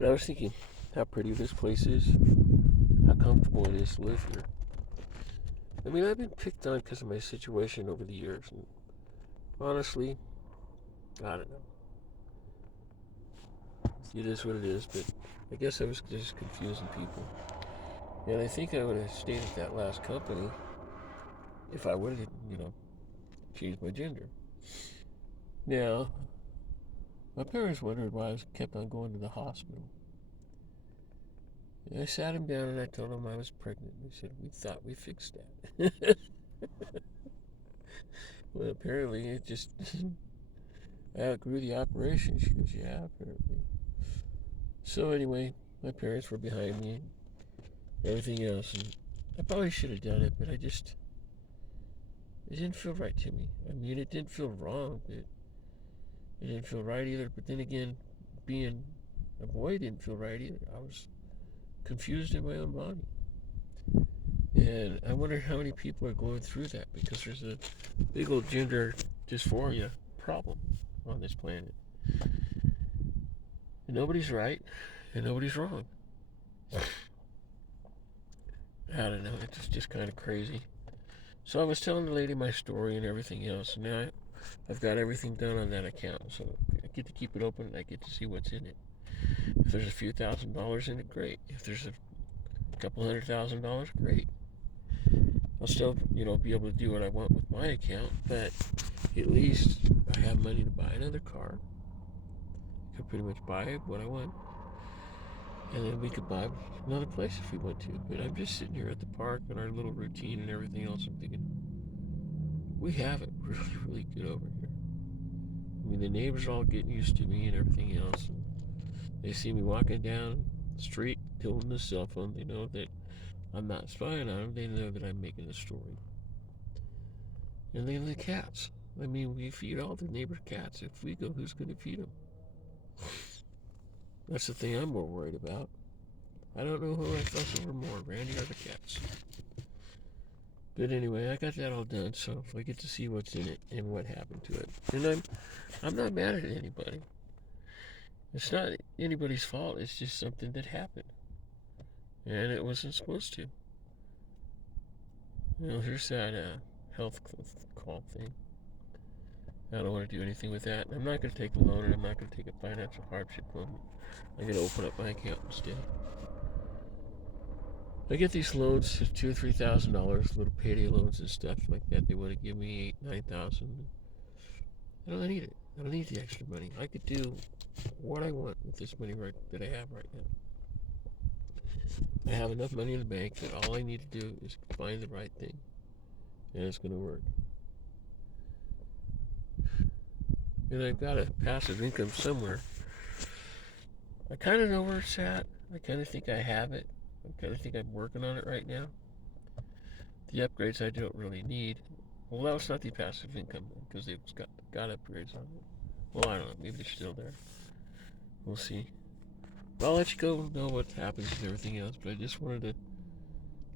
And I was thinking how pretty this place is, how comfortable it is to live here. I mean, I've been picked on because of my situation over the years, and honestly, I don't know. It is what it is, but I guess I was just confusing people. And I think I would have stayed at that last company if I would have, changed my gender. Now, my parents wondered why I kept on going to the hospital. And I sat him down and I told him I was pregnant. They said, "We thought we fixed that." Well, apparently it just outgrew the operation. She goes, "Yeah, apparently." So anyway, my parents were behind me and everything else. And I probably should have done it, but it didn't feel right to me. I mean, it didn't feel wrong, but it didn't feel right either. But then again, being a boy didn't feel right either. I was confused in my own body. And I wonder how many people are going through that because there's a big old gender dysphoria problem on this planet. And nobody's right and nobody's wrong. I don't know, it's just kind of crazy. So I was telling the lady my story and everything else, and now I've got everything done on that account. So I get to keep it open and I get to see what's in it. If there's a few $1,000s in it, great. If there's a couple $100,000, great. I'll still, be able to do what I want with my account, but at least I have money to buy another car. I could pretty much buy what I want. And then we could buy another place if we want to. But I'm just sitting here at the park and our little routine and everything else. I'm thinking, we have it really, really good over here. I mean, the neighbors are all getting used to me and everything else. And they see me walking down the street holding the cell phone. They know that I'm not spying on them. They know that I'm making a story. And then the cats. I mean, we feed all the neighbors' cats. If we go, who's going to feed them? That's the thing I'm more worried about. I don't know who I fuss over more, Randy or the cats. But anyway, I got that all done, so I get to see what's in it and what happened to it. And I'm not mad at anybody. It's not anybody's fault. It's just something that happened. And it wasn't supposed to. Here's that health call thing. I don't want to do anything with that. I'm not going to take a loan, and I'm not going to take a financial hardship loan. I'm going to open up my account instead. I get these loans, $2,000 or $3,000, little payday loans and stuff like that. They want to give me $8,000, $9,000. I don't need it. I don't need the extra money. I could do what I want with this money that I have right now. I have enough money in the bank that all I need to do is find the right thing, and it's going to work. And I've got a passive income somewhere. I kind of know where it's at. I kind of think I have it. I kind of think I'm working on it right now. The upgrades I don't really need. Well, that was not the passive income because they've got upgrades on it. Well, I don't know. Maybe they're still there. We'll see. I'll let you go know what happens and everything else, but I just wanted to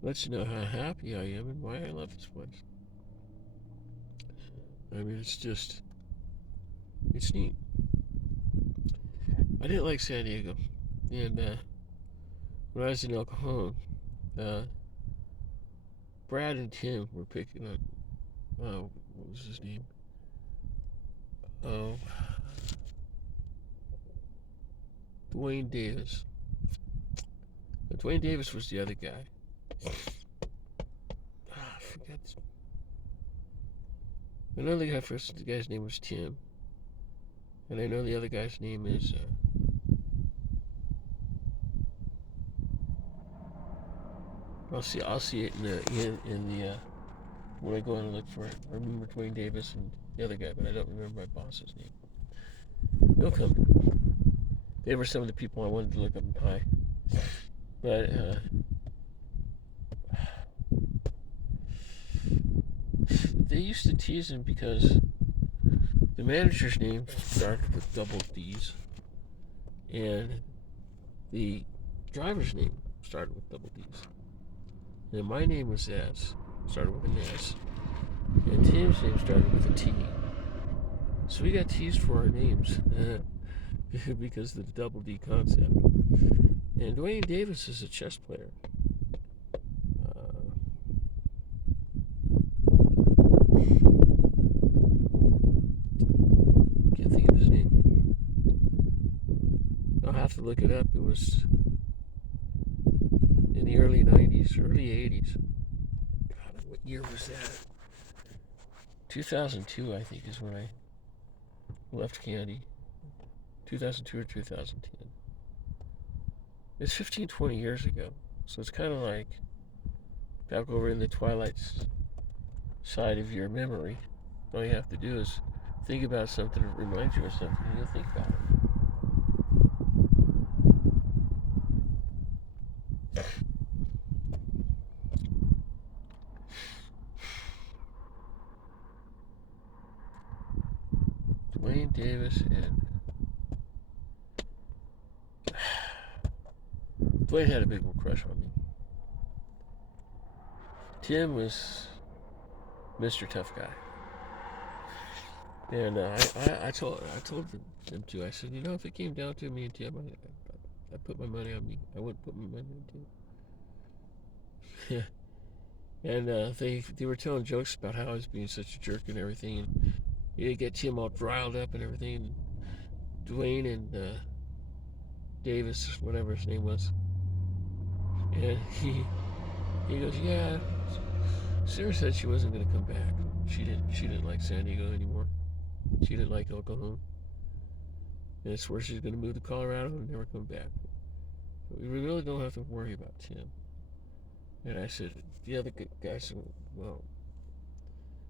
let you know how happy I am and why I love this place. I mean, it's neat. I didn't like San Diego, and when I was in El Cajon, Brad and Tim were picking up, what was his name? Oh, Dwayne Davis. Dwayne Davis was the other guy. I forgot. Another guy first. The guy's name was Tim, and I know the other guy's name is. I'll see it in the when I go in and look for it. I remember Dwayne Davis and the other guy, but I don't remember my boss's name. They'll come. They were some of the people I wanted to look up and hi. But they used to tease him because the manager's name started with double D's, and the driver's name started with double D's. And my name was S, started with an S, and Tim's name started with a T. So we got teased for our names. because of the double D concept. And Dwayne Davis is a chess player. Can't think of his name. I'll have to look it up. It was in the early 90s, early 80s. God, what year was that? 2002, I think, is when I left Candy. 2002 or 2010. It's 15, 20 years ago. So it's kind of like back over in the twilight side of your memory. All you have to do is think about something that reminds you of something, and you'll think about it. Dwayne Davis and Dwayne had a big old crush on me. Tim was Mr. Tough Guy. And I told them to. I said, if it came down to me and Tim, I put my money on me. I wouldn't put my money on Tim. And they were telling jokes about how I was being such a jerk and everything. And you get Tim all riled up and everything. And Dwayne and Davis, whatever his name was, and he goes, yeah. Sarah said she wasn't going to come back. She didn't like San Diego anymore. She didn't like El Cajon. And it's where she's going to move to Colorado and never come back. But we really don't have to worry about Tim. And I said, the other guy said, well,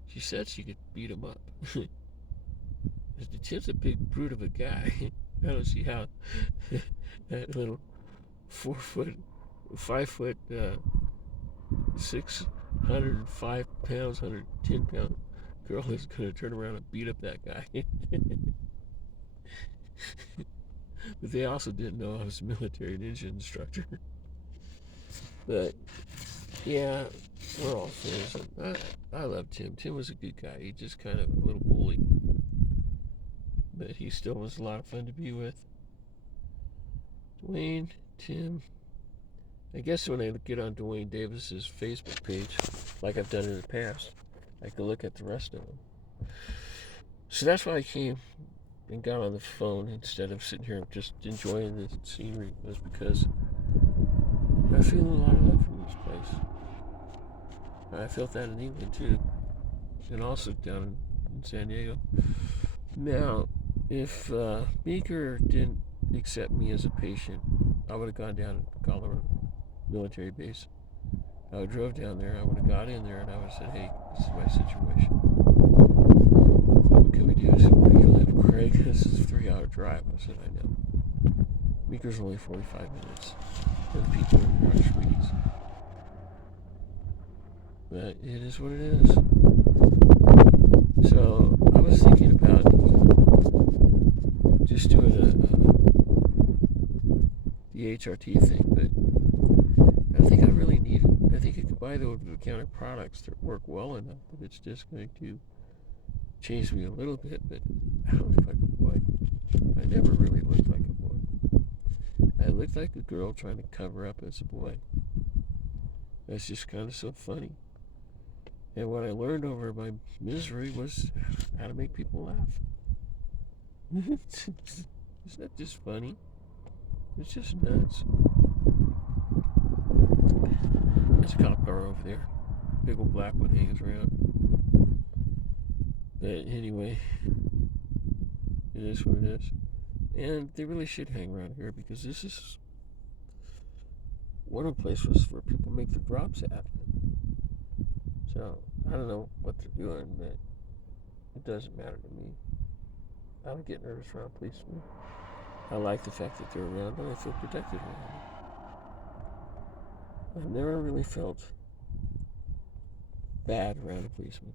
she said she could beat him up. Tim's a big brute of a guy. I don't see how that little 4 foot, 5 foot, 605 pounds, 110 pound girl is going to turn around and beat up that guy. But they also didn't know I was a military ninja instructor. But yeah, we're all friends. I love Tim. Tim was a good guy. He just kind of a little bully, but he still was a lot of fun to be with. Dwayne, Tim. I guess when I get on Dwayne Davis's Facebook page, like I've done in the past, I can look at the rest of them. So that's why I came and got on the phone instead of sitting here just enjoying the scenery, was because I feel a lot of love for this place. I felt that in England too, and also down in San Diego. Now, if Meeker didn't accept me as a patient, I would have gone down to Colorado military base. I would have drove down there, I would have got in there, and I would have said, hey, this is my situation. What can we do? I said, where do you live, Craig? This is a 3-hour drive. I said, I know. Meeker's only 45 minutes. And the people in here are sweeties. But it is what it is. So I was thinking about just doing the HRT thing, but I think I really need it. I think I could buy the over-the-counter products that work well enough that it's just going to change me a little bit, but I don't look like a boy. I never really looked like a boy. I looked like a girl trying to cover up as a boy. That's just kind of so funny. And what I learned over my misery was how to make people laugh. It's not just funny. It's just nuts. There's a cop car over there. Big old black one hangs around. But anyway, it is what it is. And they really should hang around here because this is one of the places where people make their drops at. So, I don't know what they're doing, but it doesn't matter to me. I don't get nervous around policemen. I like the fact that they're around and I feel protected around them. I've never really felt bad around a policeman.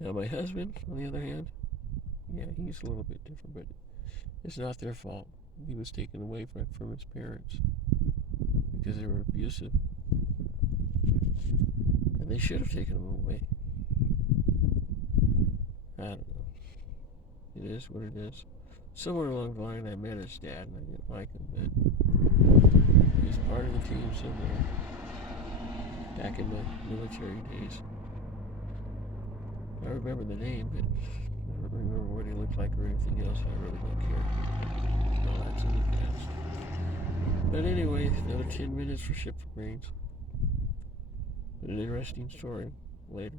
Now my husband, on the other hand, yeah, he's a little bit different, but it's not their fault. He was taken away from his parents because they were abusive. And they should have taken him away. I don't know. It is what it is. Somewhere along the line, I met his dad, and I didn't like him, but he was part of the team somewhere back in my military days. I remember the name, but I don't remember what he looked like or anything else. I really don't care. No, that's in the past. But anyway, another 10 minutes for Ship for Brains. An interesting story later.